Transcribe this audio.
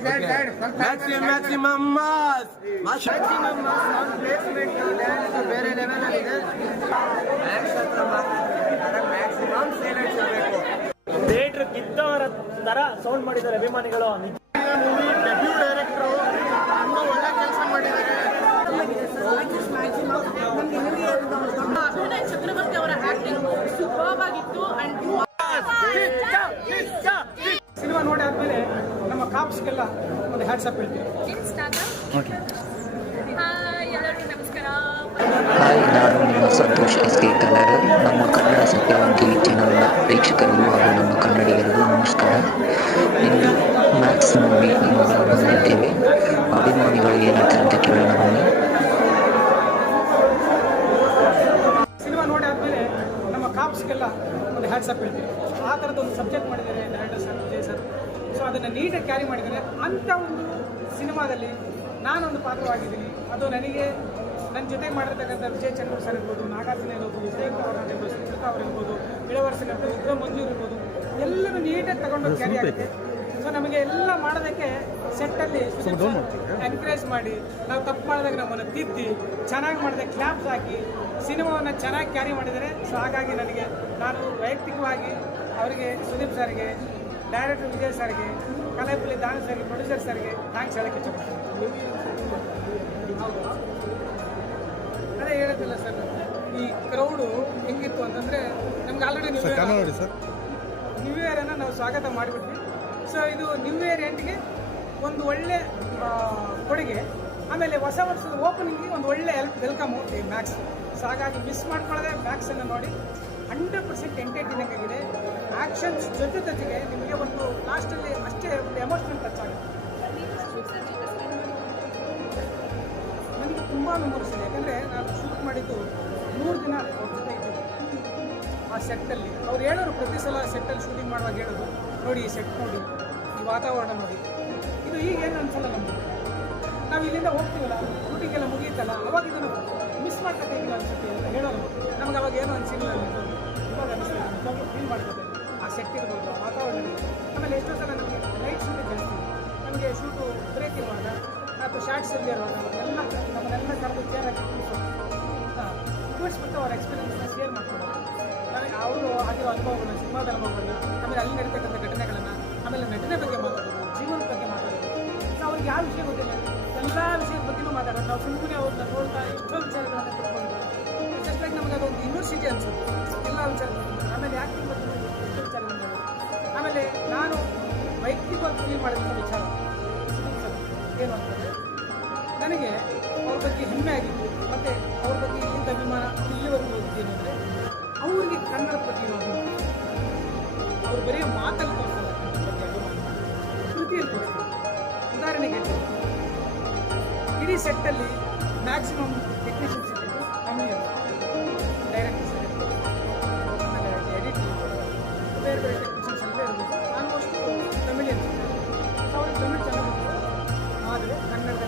Maximum maximum mass maximum sound placement dance ಬೇರೆ level ಇದೆ Max ಹತ್ರ ಮ್ಯಾಕ್ಸಿಮಮ್ ಬೇಕು ಥಿಯೇಟರ್ ಕಿತ್ತವರ ತರ ಸೌಂಡ್ ಮಾಡಿದ್ದಾರೆ ಅಭಿಮಾನಿಗಳು ನಿಜ ಡೆಬ್ಯೂ ಡೈರೆಕ್ಟರ್ ತುಂಬಾ ಒಳ್ಳೆ ಕೆಲಸ ಮಾಡಿದ್ದಾರೆ ಅಭಿನಯ್ ಚಕ್ರವರ್ತಿ ಅವರ ಆಕ್ಟಿಂಗ್ ಸೂಪರ್ಬ್ ಆಗಿತ್ತು ಅಂಡ್ ಸಿನಿಮಾ ನೋಡಿ ಆದ್ಮೇಲೆ ನಮ್ಮ ಕಾಪ್ಸ್ಗೆಲ್ಲ ಒಂದು ಹ್ಯಾಟ್ಸಪ್ ಹೇಳ್ತೀವಿ ಹಾಯ್ ಎಲ್ಲರಿಗೂ ನಮಸ್ಕಾರ. ಹಾಯ್ ನಾನು ನಿಮ್ಮ ಸಂತೋಷ್ ಎಸ್ ಕೆ ಕನ್ನಡ. ನಮ್ಮ ಕನ್ನಡ ಸತ್ಯವಂತಿ ಚಾನಲ್ನ ಪ್ರೇಕ್ಷಕರಿಗೂ ಹಾಗೂ ನಮ್ಮ ಕನ್ನಡಿಗರಿಗೂ ನಮಸ್ಕಾರ. ಇಂದು ಮ್ಯಾಕ್ಸ್ ಮೂವಿ ನೋಡಲು ಬಂದಿದ್ದೇವೆ ಅಭಿಮಾನಿಗಳು ಏನಂತಾರೆ ಅಂತ ಕೇಳೋಣ ಬನ್ನಿ. ಸಿನಿಮಾ ನೋಡಿ ಆದ್ಮೇಲೆ ನಮ್ಮ ಕಾಪ್ಸ್ಗೆಲ್ಲ ಒಂದು ಹ್ಯಾಟ್ಸಪ್ ಹೇಳ್ತೀವಿ ಆ ಥರದ್ದು ಒಂದು ಸಬ್ಜೆಕ್ಟ್ ಮಾಡಿದ್ದಾರೆ ಡೈರೆಕ್ಟರ್ ಸರ್ ವಿಜಯ್ ಸರ್. ಅದನ್ನು ನೀಟಾಗಿ ಕ್ಯಾರಿ ಮಾಡಿದ್ದಾರೆ ಅಂಥ ಒಂದು ಸಿನಿಮಾದಲ್ಲಿ ನಾನೊಂದು ಪಾತ್ರವಾಗಿದ್ದೀನಿ. ಅದು ನನಗೆ ನನ್ನ ಜೊತೆಗೆ ಮಾಡಿರ್ತಕ್ಕಂಥ ವಿಜಯ್ ಚಂದ್ರ ಸರ್ ಇರ್ಬೋದು ನಾಗಾರ್ಜುನ ಇರ್ಬೋದು ವಿಜಯ್ ಅವರ ಇರ್ಬೋದು ಸುಚಿತಾ ಅವ್ರು ಇರ್ಬೋದು ಇಳವರ್ಸನ್ ಇರ್ಬೋದು ಉಗ್ರ ಮಂಜು ಇರ್ಬೋದು ಎಲ್ಲರೂ ನೀಟಾಗಿ ತಗೊಂಡು ಕ್ಯಾರಿ ಆಗುತ್ತೆ ಸೊ ನಮಗೆ ಎಲ್ಲ ಮಾಡೋದಕ್ಕೆ ಸೆಟ್ಟಲ್ಲಿ ಎನ್ಕರೇಜ್ ಮಾಡಿ ನಾವು ತಪ್ಪು ಮಾಡಿದಾಗ ನಮ್ಮನ್ನು ತಿದ್ದಿ ಚೆನ್ನಾಗಿ ಮಾಡಿದೆ ಕ್ಲಾಪ್ಸ್ ಹಾಕಿ ಸಿನಿಮಾವನ್ನು ಚೆನ್ನಾಗಿ ಕ್ಯಾರಿ ಮಾಡಿದರೆ ಸೊ ಹಾಗಾಗಿ ನನಗೆ ನಾನು ವೈಯಕ್ತಿಕವಾಗಿ ಅವರಿಗೆ ಸುದೀಪ್ ಸರ್ಗೆ ಡೈರೆಕ್ಟರ್ ವಿಜಯ್ ಸರ್ಗೆ ಕಲೆಪುಲಿ ದಾನ ಸರ್ಗೆ ಪ್ರೊಡ್ಯೂಸರ್ ಸರ್ಗೆ ಥ್ಯಾಂಕ್ಸ್ ಹೇಳಕ್ಕೆ ಹೌದು ಅದೇ ಹೇಳೋದಿಲ್ಲ ಸರ್ ಈ ಕ್ರೌಡು ಹೆಂಗಿತ್ತು ಅಂತಂದರೆ ನಮ್ಗೆ already new year sir new ಇಯರನ್ನು ನಾವು ಸ್ವಾಗತ ಮಾಡಿಬಿಟ್ವಿ. ಸೊ ಇದು ನ್ಯೂ ಇಯರ್ ಒಂದು ಒಳ್ಳೆ ಕೊಡುಗೆ. ಆಮೇಲೆ ಹೊಸ ವರ್ಷದ ಓಪನಿಂಗ್ಗೆ ಒಂದು ಒಳ್ಳೆ ವೆಲ್ಕಮ್ ಈ ಮ್ಯಾಕ್ಸ್ ಸೊ ಹಾಗಾಗಿ ಮಿಸ್ ಮಾಡ್ಕೊಳ್ಳದೆ ಮ್ಯಾಕ್ಸನ್ನು ನೋಡಿ ಹಂಡ್ರೆಡ್ ಪರ್ಸೆಂಟ್ ಎಂಟರ್ಟೈನಿಂಗ್ ಆಗಿದೆ ಆ್ಯಕ್ಷನ್ಸ್ ಜೊತೆ ಜೊತೆಗೆ ನಿಮಗೆ ಒಂದು ಲಾಸ್ಟಲ್ಲಿ ಅಷ್ಟೇ ಒಂದು ಎಮೋಷನಲ್ ಟಚ್ ಆಗುತ್ತೆ. ನನಗೆ ತುಂಬ ಇದೆ ಯಾಕಂದರೆ ನಾನು ಶೂಟ್ ಮಾಡಿದ್ದು ಮೂರು ದಿನ ಅವ್ರ ಜೊತೆ ಆ ಸೆಟ್ಟಲ್ಲಿ ಅವ್ರು ಹೇಳೋರು ಪ್ರತಿ ಸಲ ಸೆಟ್ಟಲ್ಲಿ ಶೂಟಿಂಗ್ ಮಾಡುವಾಗ ಹೇಳೋದು, ನೋಡಿ ಈ ಸೆಟ್ ನೋಡಿ, ಈ ವಾತಾವರಣ ನೋಡಿ. ಇದು ಈಗ ಏನು ಅನ್ಸಲ್ಲ ನಮಗೆ. ನಾವು ಇಲ್ಲಿಂದ ಹೋಗ್ತೀವಲ್ಲ ಶೂಟಿಂಗ್ ಎಲ್ಲ ಮುಗಿಯುತ್ತಲ್ಲ, ಅವಾಗ ಇದನ್ನು ಮಿಸ್ ಮಾಡ್ಕೊತೀವಿ ಅನ್ಸುತ್ತೆ ಅಂತ ಹೇಳೋರು. ನಮ್ಗೆ ಅವಾಗ ಏನು ಅನಿಸಿಲ್ಲ ಇವಾಗ ನಿಜವಾಗ್ಲೂ ಫೀಲ್ ಮಾಡ್ಕೊತೆ ಸೆಟ್ ಇರ್ಬೋದು ವಾತಾವರಣ ಆಮೇಲೆ ಎಷ್ಟೋ ಸಲ ನಮಗೆ ಲೈಟ್ ಶೂಟಿಂಗ್ ಜಾಸ್ತಿ. ನಮಗೆ ಶೂಟು ಬ್ರೇಕ್ ಇರುವಾಗ ಅಥವಾ ಶಾರ್ಟ್ಸ್ ಇಲ್ಲದೆ ಇರುವಾಗ ಎಲ್ಲ ನಮ್ಮನ್ನೆಲ್ಲ ಕರೆದು ಚೇರ್ ಹಾಕಿ ಹಾಂ ಕೂರಿಸ್ಬಿಟ್ಟು ಎಕ್ಸ್ಪೀರಿಯೆನ್ಸ್ ಎಕ್ಸ್ಪೀರಿಯನ್ಸ್ನ ಶೇರ್ ಮಾಡ್ಕೊಳ್ಳೋದು ನನಗೆ ಅವರು ಆಗಿರೋ ಅನುಭವಗಳನ್ನ, ಸಿನಿಮಾದ ಅನುಭವಗಳನ್ನ, ಆಮೇಲೆ ಅಲ್ಲಿ ನಡೀತಕ್ಕಂಥ ಘಟನೆಗಳನ್ನು, ಆಮೇಲೆ ನಟನೆ ಬಗ್ಗೆ ಮಾತಾಡೋದು, ಜೀವನದ ಬಗ್ಗೆ ಮಾತಾಡೋದು. ಅವ್ರಿಗೆ ಯಾವ ವಿಷಯ ಗೊತ್ತಿಲ್ಲ. ಎಲ್ಲ ವಿಷಯದ ಬಗ್ಗೆನೂ ಮಾತಾಡೋದು. ನಾವು ಸುಮ್ಮನೆ ಅವ್ರನ್ನ ನೋಡ್ತಾ ಎಷ್ಟೋ ವಿಚಾರಗಳನ್ನು ತಿಳ್ಕೊಂಡು ಜಸ್ಟ್ ಲೈಕ್ ನಮಗೆ ಅದೊಂದು ಯೂನಿವರ್ಸಿಟಿ ಅನ್ಸುತ್ತೆ. ಎಲ್ಲ ವಿಚಾರಗಳು ವೈಯಕ್ತಿಕವಾಗಿ ಫೀಲ್ ಮಾಡಿದಂಥ ವಿಚಾರ. ಏನಾಗ್ತದೆ ನನಗೆ ಅವ್ರ ಬಗ್ಗೆ ಹೆಮ್ಮೆ ಆಗಿತ್ತು. ಮತ್ತು ಅವ್ರ ಬಗ್ಗೆ ಇಂಥ ಅಭಿಮಾನ ಇಲ್ಲಿವರೆಗೂ ಹೋಗಿದ್ದೇನೆ ಅಂದರೆ ಅವರಿಗೆ ಕನ್ನಡದ ಬಗ್ಗೆ ಅಭಿಮಾನ ಅವ್ರು ಬರೀ ಮಾತಲ್ಲಿ ಬಗ್ಗೆ ಅಭಿಮಾನ. ಕೃತಿಯಲ್ಲಿ ತೋರಿಸ್ತಾರೆ. ಉದಾಹರಣೆಗೆ ಇಡೀ ಸೆಟ್ಟಲ್ಲಿ ಮ್ಯಾಕ್ಸಿಮಮ್ ಟೆಕ್ನಿಷಿಯನ್ಸ್ ಇದ್ದರು ಕಮ್ಮಿ ಡೈರೆಕ್ಟರ್ಸ್ ಎಡಿಟ್ ಬೇರೆ ಬೇರೆ remember